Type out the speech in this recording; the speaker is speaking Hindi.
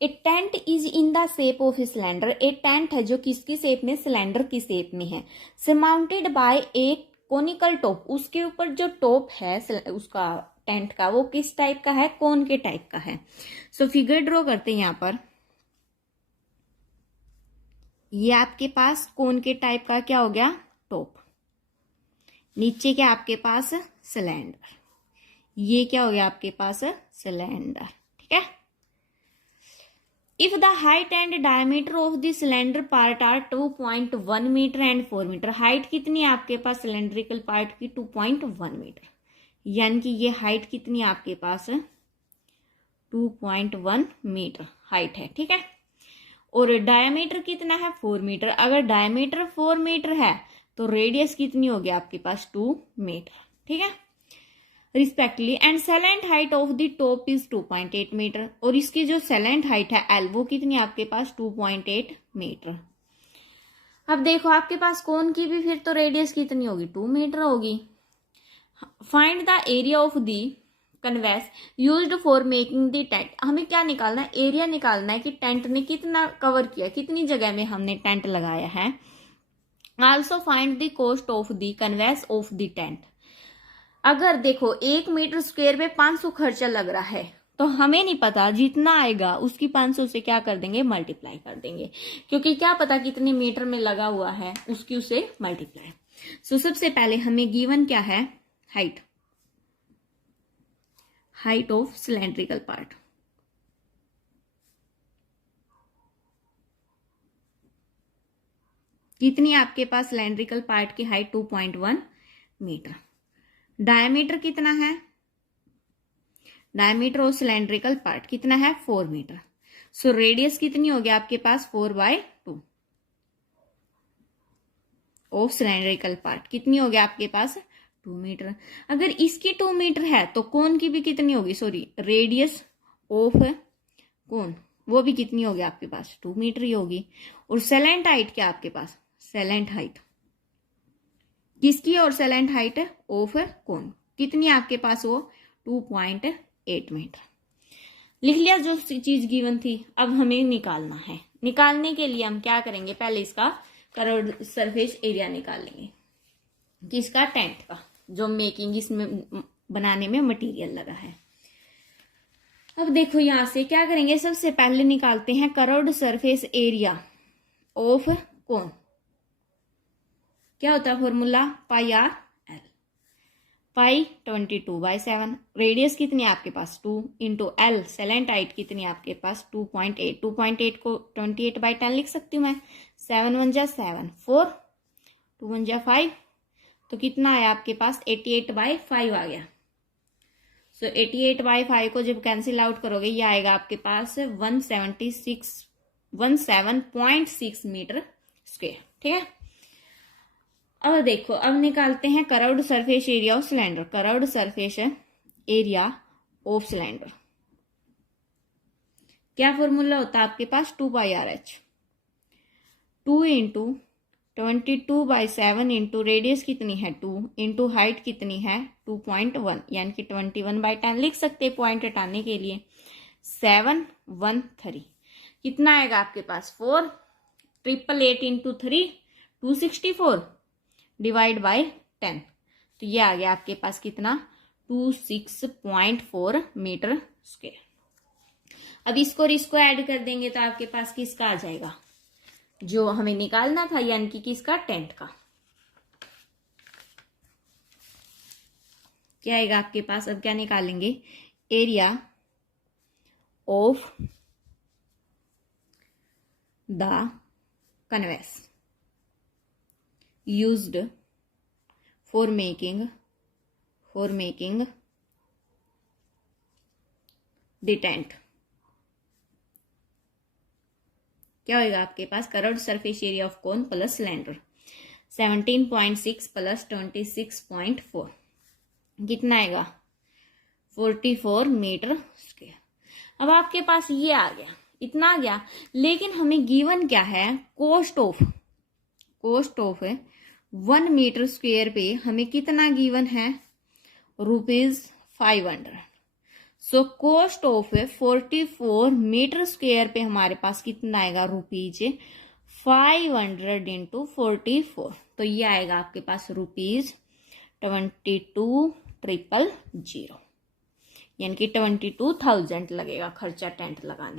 A tent is in the shape of a cylinder, A tent है जो किसकी शेप में, सिलेंडर की शेप में है, सरमाउंटेड बाय ए कोनिकल टॉप, उसके ऊपर जो टॉप है उसका टेंट का वो किस टाइप का है, कोन के टाइप का है। सो फिगर ड्रॉ करते हैं यहां पर, ये आपके पास कोन के टाइप का क्या हो गया, टॉप, नीचे क्या आपके पास सिलेंडर, ये क्या हो गया आपके पास सिलेंडर, ठीक है। If the height and diameter of the cylinder part are 2.1 metre and 4 metre, height कितनी है आपके पास सिलेंड्रिकल पार्ट की, 2.1 मीटर, यानी कि ये हाइट कितनी है आपके पास 2.1 मीटर हाइट है, ठीक है। और डायमीटर कितना है 4 मीटर, अगर डायमीटर 4 मीटर है तो रेडियस कितनी होगी आपके पास 2 मीटर, ठीक है, respectively. And slant height of the top is 2.8 metre, और इसकी जो सेलेंट हाइट है एल वो कितनी आपके पास 2.8 मीटर। अब देखो आपके पास कोन की भी फिर तो रेडियस कितनी होगी 2 मीटर होगी। Find the area of the canvas used for making the tent, हमें क्या निकालना है, एरिया निकालना है कि टेंट ने कितना कवर किया, कितनी जगह में हमने टेंट लगाया है। Also find the cost of the canvas of the tent, अगर देखो 1 मीटर स्क्वायर में 500 खर्चा लग रहा है तो हमें नहीं पता, जितना आएगा उसकी 500 से क्या कर देंगे, मल्टीप्लाई कर देंगे, क्योंकि क्या पता कितने मीटर में लगा हुआ है, उसकी उसे मल्टीप्लाई। सो सबसे पहले हमें गिवन क्या है, हाइट ऑफ सिलेंड्रिकल पार्ट, कितनी आपके पास सिलेंड्रिकल पार्ट की हाइट 2.1 मीटर, डायमीटर कितना है, डायमीटर ऑफ सिलेंड्रिकल पार्ट कितना है 4 मीटर। सो रेडियस कितनी होगी आपके पास 4/2 ऑफ सिलेंड्रिकल पार्ट, कितनी होगी आपके पास 2 मीटर। अगर इसकी 2 मीटर है तो कोन की भी कितनी होगी, सॉरी रेडियस ऑफ कोन वो भी कितनी होगी आपके पास 2 मीटर ही होगी। और सेलेंट हाइट क्या आपके पास, सेलेंट हाइट किसकी, और सेलेंट हाइट ऑफ कोन कितनी आपके पास, वो 2.8 मीटर। लिख लिया जो चीज गिवन थी, अब हमें निकालना है। निकालने के लिए हम क्या करेंगे, पहले इसका कर्व्ड सरफेस एरिया निकालेंगे, किसका, टेंट का, जो मेकिंग इसमें बनाने में मटेरियल लगा है। अब देखो यहां से क्या करेंगे, सबसे पहले निकालते हैं कर्व्ड सरफेस एरिया ऑफ कोन, क्या होता है फॉर्मूला, पाई आर एल, पाई 22/7, रेडियस कितनी है आपके पास 2 इंटू एल, सेलेंट हाइट कितनी है आपके पास 2.8, 2.8 को 28/10 लिख सकती हूँ मैं, 7 1 जा 7, 4 2 1 जा 5, तो कितना आया आपके पास 88/5 आ गया। सो 88/5 को जब कैंसिल आउट करोगे ये आएगा आपके पास 17.6 मीटर स्क्वायर, ठीक है। अब देखो, अब निकालते हैं curved surface area of cylinder, curved surface area of cylinder, क्या फॉर्मूला होता है आपके पास 2πRH, 2 इंटू 22/7 इंटू रेडियस कितनी है 2 इंटू हाइट कितनी है 2.1, यानी कि 21/10 लिख सकते हैं पॉइंट हटाने के लिए। 713 कितना आएगा आपके पास 4, 888 इंटू 3 264 डिवाइड बाय 10, तो ये आ गया आपके पास कितना 26.4 मीटर स्क्वायर। अब इसको ऐड कर देंगे तो आपके पास किसका आ जाएगा, जो हमें निकालना था, यानी कि किसका, टेंट का। क्या आएगा आपके पास, अब क्या निकालेंगे, area of the canvas used for making the tent, क्या होगा आपके पास curved surface area of cone plus cylinder 17.6 plus 26.4 कितना आएगा 44 मीटर स्क्वायर। अब आपके पास ये आ गया, इतना आ गया, लेकिन हमें गिवन क्या है, कॉस्ट ऑफ 1 मीटर स्क्वायर पे हमें कितना गिवन है, ₹500। So cost of 44 metre square पे हमारे पास कितना आएगा रुपीज 500 इंटू 44, तो ये आएगा आपके पास रुपीज 22,000, यानी कि 22,000 लगेगा खर्चा टेंट लगाने।